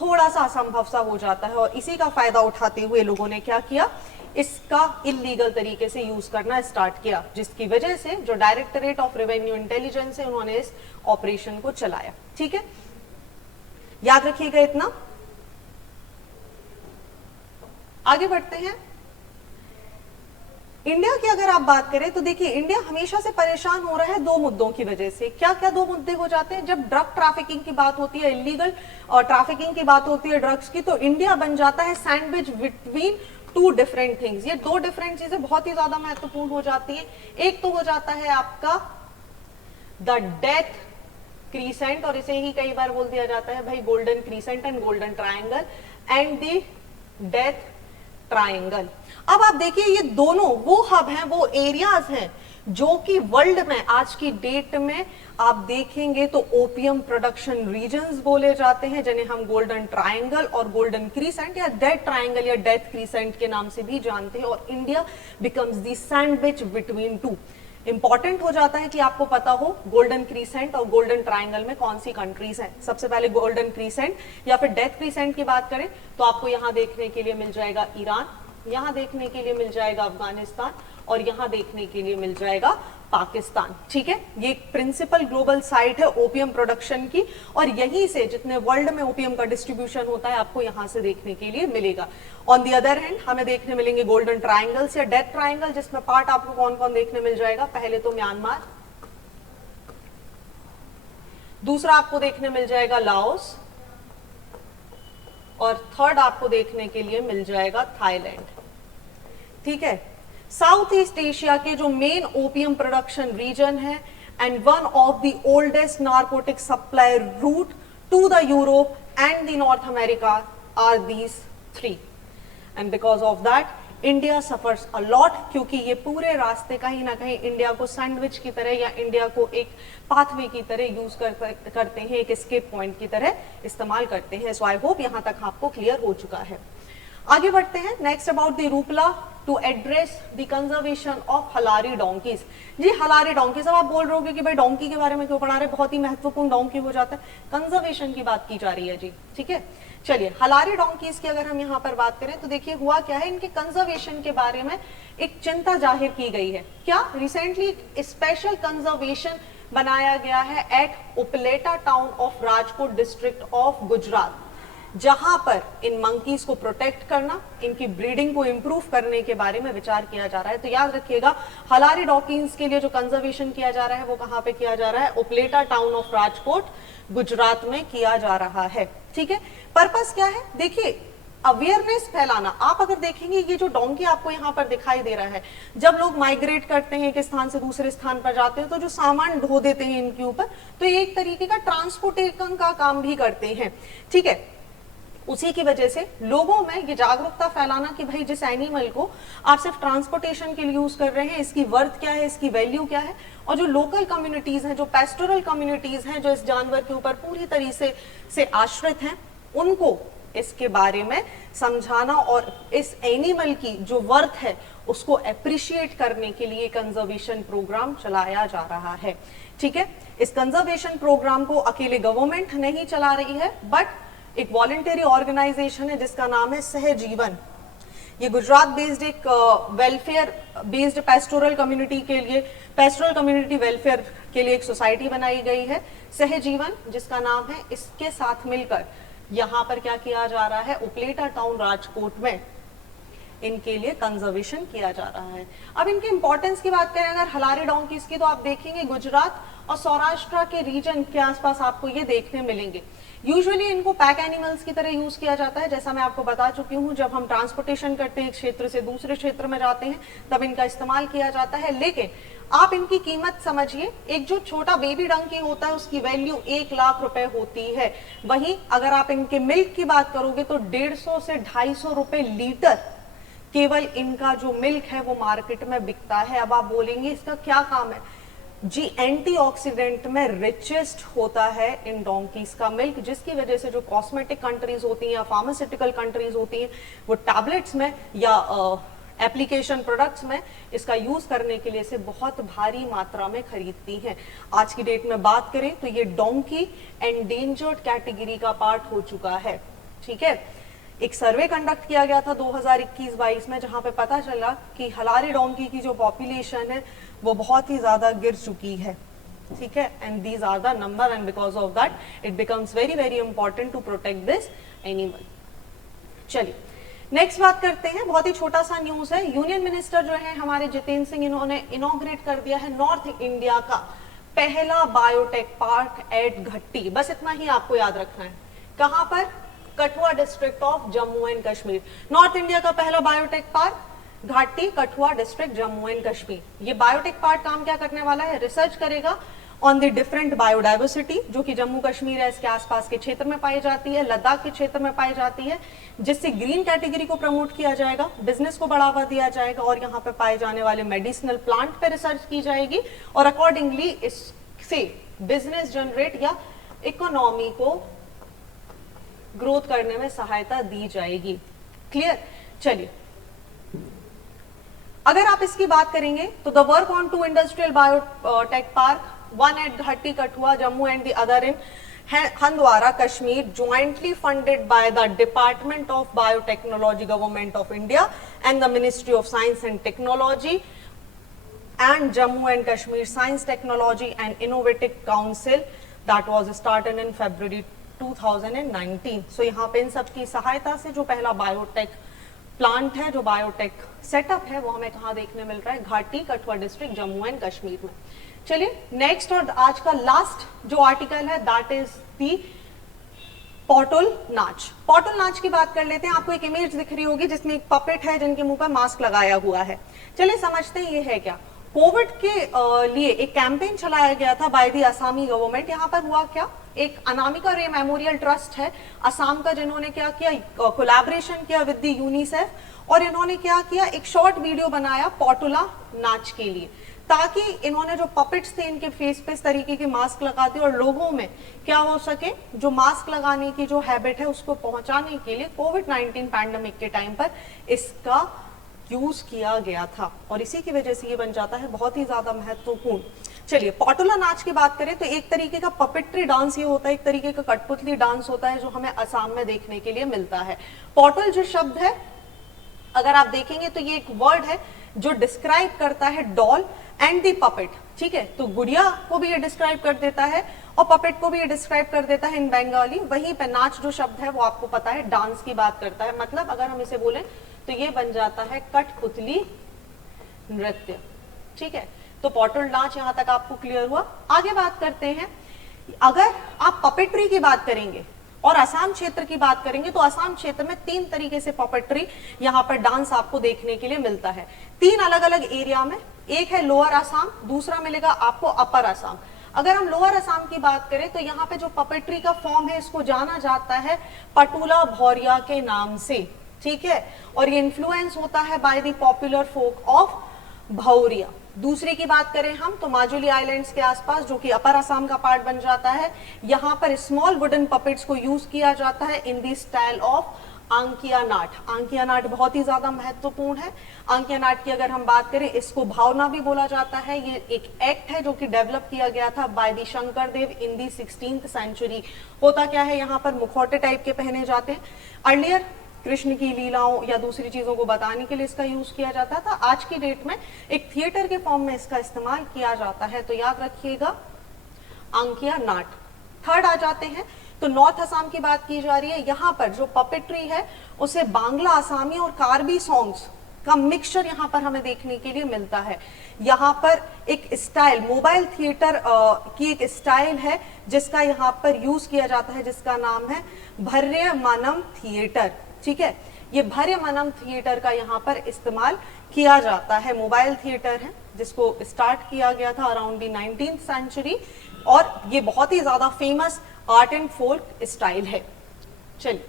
थोड़ा सा असंभव सा हो जाता है। और इसी का फायदा उठाते हुए लोगों ने क्या किया, इसका इलीगल तरीके से यूज करना स्टार्ट किया, जिसकी वजह से जो डायरेक्टरेट ऑफ रेवेन्यू इंटेलिजेंस है उन्होंने इस ऑपरेशन को चलाया। ठीक है, याद रखिएगा इतना। आगे बढ़ते हैं। इंडिया की अगर आप बात करें तो देखिए, इंडिया हमेशा से परेशान हो रहा है दो मुद्दों की वजह से। क्या क्या दो मुद्दे हो जाते हैं, जब ड्रग ट्रैफिकिंग की बात होती है, इलीगल और ट्रैफिकिंग की बात होती है ड्रग्स की, तो इंडिया बन जाता है sandwich between two different things. ये दो डिफरेंट चीजें बहुत ही ज्यादा महत्वपूर्ण हो जाती है। एक तो हो जाता है आपका द डेथ क्रीसेंट, और इसे ही कई बार बोल दिया जाता है भाई golden crescent and golden triangle, and the death triangle. अब आप देखिए, ये दोनों वो हब हैं, वो एरियाज हैं जो कि वर्ल्ड में आज की डेट में आप देखेंगे तो ओपियम प्रोडक्शन रीजन्स बोले जाते हैं, जिन्हें हम गोल्डन ट्रायंगल और गोल्डन क्रीसेंट या डेथ ट्रायंगल या डेथ क्रीसेंट के नाम से भी जानते हैं। और India becomes the sandwich between two. Important हो जाता है कि आपको पता हो गोल्डन क्रीसेंट और गोल्डन ट्रायंगल में कौन सी कंट्रीज हैं। सबसे पहले गोल्डन क्रीसेंट या फिर डेथ क्रीसेंट की बात करें तो आपको यहां देखने के लिए मिल जाएगा ईरान, यहां देखने के लिए मिल जाएगा अफगानिस्तान, और यहां देखने के लिए मिल जाएगा पाकिस्तान। ठीक है, ये एक प्रिंसिपल ग्लोबल साइट है ओपियम प्रोडक्शन की, और यहीं से जितने वर्ल्ड में ओपियम का डिस्ट्रीब्यूशन होता है आपको यहां से देखने के लिए मिलेगा। ऑन दी अदर हैंड हमें देखने मिलेंगे गोल्डन ट्रायंगल्स या डेथ ट्रायंगल, जिसमें पार्ट आपको कौन कौन देखने मिल जाएगा। पहले तो म्यांमार, दूसरा आपको देखने मिल जाएगा लाओस, और थर्ड आपको देखने के लिए मिल जाएगा थाईलैंड। ठीक है, साउथ ईस्ट एशिया के जो मेन ओपियम प्रोडक्शन रीजन है and one of the oldest narcotic supply route to the Europe and the North America are these three, and because of that India suffers a lot, क्योंकि ये पूरे रास्ते कहीं ना कहीं इंडिया को sandwich की तरह या इंडिया को एक पाथवे की तरह यूज करते हैं, एक एस्केप पॉइंट की तरह इस्तेमाल करते हैं। सो आई होप यहां तक आपको क्लियर हो चुका है। आगे बढ़ते हैं। Next about the Rupala to address the conservation of Halari donkeys. जी, हलारी डोंकीज। अब आप बोल रहे होगे कि भाई डोंकी के बारे में क्यों पढ़ा रहे, बहुत ही महत्वपूर्ण डोंकी हो जाता है। कंजर्वेशन की बात की जा रही है जी, ठीक है। चलिए, हलारी डोंकीज की अगर हम यहाँ पर बात करें तो देखिए हुआ क्या है, इनके कंजर्वेशन के बारे में एक चिंता जाहिर की गई है। क्या, रिसेंटली स्पेशल कंजर्वेशन बनाया गया है at Upleta town of Rajkot district of Gujarat, जहां पर इन मंकीज को प्रोटेक्ट करना, इनकी ब्रीडिंग को इंप्रूव करने के बारे में विचार किया जा रहा है। तो याद रखिएगा, हलारी डॉकिंस के लिए जो कंजर्वेशन किया जा रहा है वो कहां पे किया जा रहा है, उपलेटा टाउन ऑफ राजकोट गुजरात में किया जा रहा है। ठीक है, पर्पस क्या है, देखिए अवेयरनेस फैलाना। आप अगर देखेंगे ये जो डोंकी आपको यहाँ पर दिखाई दे रहा है, जब लोग माइग्रेट करते हैं एक स्थान से दूसरे स्थान पर जाते हैं तो जो सामान ढो देते हैं इनके ऊपर, तो ये एक तरीके का ट्रांसपोर्टेशन का काम भी करते हैं। ठीक है, उसी की वजह से लोगों में ये जागरूकता फैलाना कि भाई जिस एनिमल को आप सिर्फ ट्रांसपोर्टेशन के लिए यूज कर रहे हैं, इसकी वर्थ क्या है, इसकी वैल्यू क्या है, और जो लोकल कम्युनिटीज हैं, जो पेस्टोरल कम्युनिटीज हैं, जो इस जानवर के ऊपर पूरी तरीके से आश्रित हैं, उनको इसके बारे में समझाना और इस एनिमल की जो वर्थ है उसको एप्रिशिएट करने के लिए कंजर्वेशन प्रोग्राम चलाया जा रहा है। ठीक है, इस कंजर्वेशन प्रोग्राम को अकेले गवर्नमेंट नहीं चला रही है, बट एक वॉलंटरी ऑर्गेनाइजेशन है जिसका नाम है सहजीवन। ये गुजरात बेस्ड एक वेलफेयर बेस्ड पेस्टोरल कम्युनिटी के लिए, पेस्टोरल कम्युनिटी वेलफेयर के लिए एक सोसाइटी बनाई गई है सहजीवन, जिसका नाम है। इसके साथ मिलकर यहाँ पर क्या किया जा रहा है, उपलेटा टाउन राजकोट में इनके लिए कंजर्वेशन किया जा रहा है। अब इनके इंपॉर्टेंस की बात करें अगर हलारी डोंकीज की, तो आप देखेंगे गुजरात और सौराष्ट्र के रीजन के आसपास आपको ये देखने मिलेंगे। यूजुअली इनको पैक एनिमल्स की तरह यूज किया जाता है, जैसा मैं आपको बता चुकी हूँ, जब हम ट्रांसपोर्टेशन करते हैं एक क्षेत्र से दूसरे क्षेत्र में जाते हैं तब इनका इस्तेमाल किया जाता है। लेकिन आप इनकी कीमत समझिए, एक जो छोटा बेबी डंकी होता है उसकी वैल्यू 1 लाख रुपए होती है। वहीं अगर आप इनके मिल्क की बात करोगे तो 150 से 250 रुपए लीटर केवल इनका जो मिल्क है वो मार्केट में बिकता है। अब आप बोलेंगे इसका क्या काम है जी? एंटीऑक्सीडेंट में रिचेस्ट होता है इन डोंकीज का मिल्क, जिसकी वजह से जो कॉस्मेटिक कंट्रीज होती हैं या फार्मास्यूटिकल कंट्रीज होती हैं वो टैबलेट्स में या एप्लीकेशन प्रोडक्ट्स में इसका यूज करने के लिए इसे बहुत भारी मात्रा में खरीदती हैं। आज की डेट में बात करें तो ये डोंकी एंडेंजर्ड कैटेगरी का पार्ट हो चुका है। ठीक है, एक सर्वे कंडक्ट किया गया था 2021-22 में, जहां पे पता चला कि हलारी डोंकी की जो पॉपुलेशन है वो बहुत ही ज्यादा गिर चुकी है। ठीक है, and these are the number and because of that it becomes very very important to protect this animal. चलिए नेक्स्ट बात करते हैं, बहुत ही छोटा सा न्यूज है। यूनियन मिनिस्टर जो है हमारे जितेंद्र सिंह, इन्होंने इनॉग्रेट कर दिया है नॉर्थ इंडिया का पहला बायोटेक पार्क एट घट्टी। बस इतना ही आपको याद रखना है। कहां पर? Kathua district of Jammu and Kashmir. North India का पहला बायोटेक पार्क घाटी, कठुआ डिस्ट्रिक्ट, जम्मू एंड कश्मीर। ये बायोटेक पार्क काम क्या करने वाला है? रिसर्च करेगा ऑन द डिफरेंट बायोडाइवर्सिटी जो कि जम्मू कश्मीर है इसके आसपास के क्षेत्र में पाई जाती है, लद्दाख के क्षेत्र में पाई जाती है, जिससे ग्रीन कैटेगरी को प्रमोट किया जाएगा, बिजनेस को बढ़ावा दिया जाएगा और यहाँ पे पाए जाने वाले मेडिसिनल प्लांट पे रिसर्च की जाएगी और अकॉर्डिंगली इससे बिजनेस जनरेट या इकोनॉमी को ग्रोथ करने में सहायता दी जाएगी। क्लियर? चलिए अगर आप इसकी बात करेंगे तो the work on 2 industrial biotech park, one at Ghatti, Kathua, Jammu and the other in Handwara, Kashmir, jointly funded by the Department of Biotechnology, Government of India and the Ministry of Science and Technology and Jammu and Kashmir Science, Technology and Innovative Council that was started in February 2019. So यहाँ पे इन सब की सहायता से जो पहला biotech plant है, जो बायोटेक सेटअप है, वो हमें कहाँ देखने मिल रहा है? घाटी, कठुआ डिस्ट्रिक्ट, जम्मू एंड कश्मीर में। चलिए नेक्स्ट और आज का लास्ट जो आर्टिकल है दैट इज दी पॉटल नाच। पॉटल नाच की बात कर लेते हैं। आपको एक इमेज दिख रही होगी जिसमें एक पपेट है जिनके मुंह पर मास्क लगाया हुआ है। चलिए समझते हैं ये है क्या। कोविड के लिए एक कैंपेन चलाया गया था बाय दी असमी गवर्नमेंट। यहाँ पर हुआ क्या, एक अनामिका रे मेमोरियल ट्रस्ट है असम का, जिन्होंने क्या किया, कोलैबोरेशन किया विद दी यूनिसेफ और इन्होंने क्या किया, एक शॉर्ट वीडियो बनाया पॉटुला नाच के लिए, ताकि इन्होंने जो पपेट्स थे इनके फेस पे इस तरीके के मास्क लगा दिए और लोगों में क्या हो सके, जो मास्क लगाने की जो हैबिट है उसको पहुंचाने के लिए कोविड-19 पैंडेमिक के टाइम पर इसका यूज किया गया था और इसी की वजह से ये बन जाता है बहुत ही ज्यादा महत्वपूर्ण। चलिए पॉटुला नाच की बात करें तो एक तरीके का पपेट्री डांस ये होता है, एक तरीके का कठपुतली डांस होता है जो हमें असम में देखने के लिए मिलता है। पॉटल जो शब्द है अगर आप देखेंगे तो ये एक वर्ड है जो डिस्क्राइब करता है डॉल एंड दी पपेट। ठीक है, तो गुड़िया को भी ये डिस्क्राइब कर देता है और पपेट को भी ये डिस्क्राइब कर देता है इन बंगाली। वहीं पे नाच जो शब्द है वो आपको पता है डांस की बात करता है, मतलब अगर हम इसे बोलें तो ये बन जाता है कठपुतली नृत्य। ठीक है, तो पॉटल नाच यहां तक आपको क्लियर हुआ। आगे बात करते हैं, अगर आप पपेट्री की बात करेंगे और असम क्षेत्र की बात करेंगे तो असम क्षेत्र में 3 तरीके से पपेट्री यहाँ पर डांस आपको देखने के लिए मिलता है, 3 अलग अलग एरिया में। एक है लोअर असम, दूसरा मिलेगा आपको अपर असम। अगर हम लोअर असम की बात करें तो यहाँ पे जो पपेट्री का फॉर्म है इसको जाना जाता है पटुला भौरिया के नाम से। ठीक है, और ये इन्फ्लुएंस होता है by the popular folk of Bhauriya. दूसरी की बात करें हम तो माजुली आइलैंड्स के आसपास जो कि अपर असम का पार्ट बन जाता है, यहाँ पर स्मॉल वुडन पपेट्स को यूज किया जाता है इन दी स्टाइल ऑफ आंकिया नाट। आंकिया नाट बहुत ही ज्यादा महत्वपूर्ण है। आंकिया नाट की अगर हम बात करें इसको भावना भी बोला जाता है। ये एक एक्ट है जो कि डेवलप किया गया था by the Shankar Dev in the 16th century. होता क्या है, यहाँ पर मुखौटे टाइप के पहने जाते हैं। अर्लियर कृष्ण की लीलाओं या दूसरी चीजों को बताने के लिए इसका यूज किया जाता था। आज की डेट में एक थिएटर के फॉर्म में इसका इस्तेमाल किया जाता है, तो याद रखिएगा आंकिया नाट। थर्ड आ जाते हैं तो नॉर्थ असम की बात की जा रही है, यहाँ पर जो पपेट्री है उसे बांग्ला, आसामी और कार्बी सॉन्ग्स का मिक्सचर यहाँ पर हमें देखने के लिए मिलता है। यहाँ पर एक स्टाइल, मोबाइल थिएटर की एक स्टाइल है जिसका यहाँ पर यूज किया जाता है, जिसका नाम है भर्यमनम थिएटर। ठीक है, ये भर्यमनम थिएटर का यहाँ पर इस्तेमाल किया जाता है। मोबाइल थिएटर है जिसको स्टार्ट किया गया था अराउंड दी 19th सेंचुरी, और ये बहुत ही ज्यादा famous art and folk style है। चलिए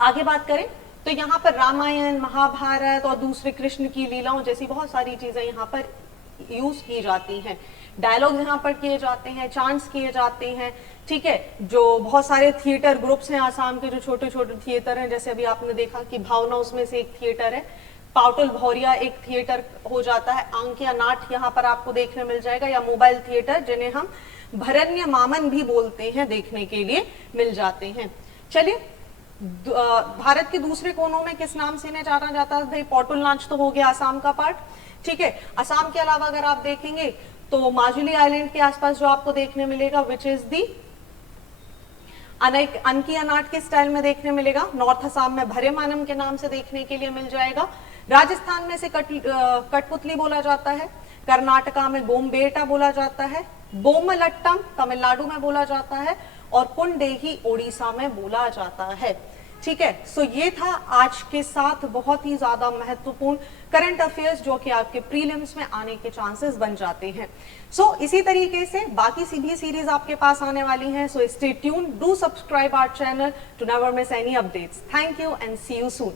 आगे बात करें तो यहाँ पर रामायण, महाभारत और दूसरे कृष्ण की लीलाओं जैसी बहुत सारी चीजें यहाँ पर यूज की जाती हैं। डायलॉग यहाँ पर किए जाते हैं, चांट्स किए जाते हैं। ठीक है, जो बहुत सारे थिएटर ग्रुप्स हैं आसाम के, जो छोटे छोटे थिएटर हैं, जैसे अभी आपने देखा कि भावना उसमें से एक थिएटर है, पाउटल भौरिया एक थिएटर हो जाता है, आंकिया नाट यहाँ पर आपको देखने मिल जाएगा, या मोबाइल थिएटर जिन्हें हम भरण्य मामन भी बोलते हैं, देखने के लिए मिल जाते हैं। चलिए भारत के दूसरे कोनों में किस नाम से इन्हें जाना जाता है? भाई पौटुल नाच तो हो गया असम का पार्ट। ठीक है, असम के अलावा अगर आप देखेंगे तो माजुली आइलैंड के आसपास जो आपको देखने मिलेगा विच इज दी अनकिया नाट के स्टाइल में देखने मिलेगा। नॉर्थ असम में भर्यमानम के नाम से देखने के लिए मिल जाएगा। राजस्थान में से कठपुतली बोला जाता है, कर्नाटका में बोमबेटा बोला जाता है, बोमलट्टम तमिलनाडु में बोला जाता है, और कुंडेही ओडिशा में बोला जाता है। ठीक है, सो ये था आज के साथ बहुत ही ज्यादा महत्वपूर्ण करंट अफेयर्स जो कि आपके प्रीलिम्स में आने के चांसेस बन जाते हैं। सो इसी तरीके से बाकी भी सीरीज आपके पास आने वाली हैं। So stay tuned, do subscribe our channel to never miss any updates. Thank you and see you soon.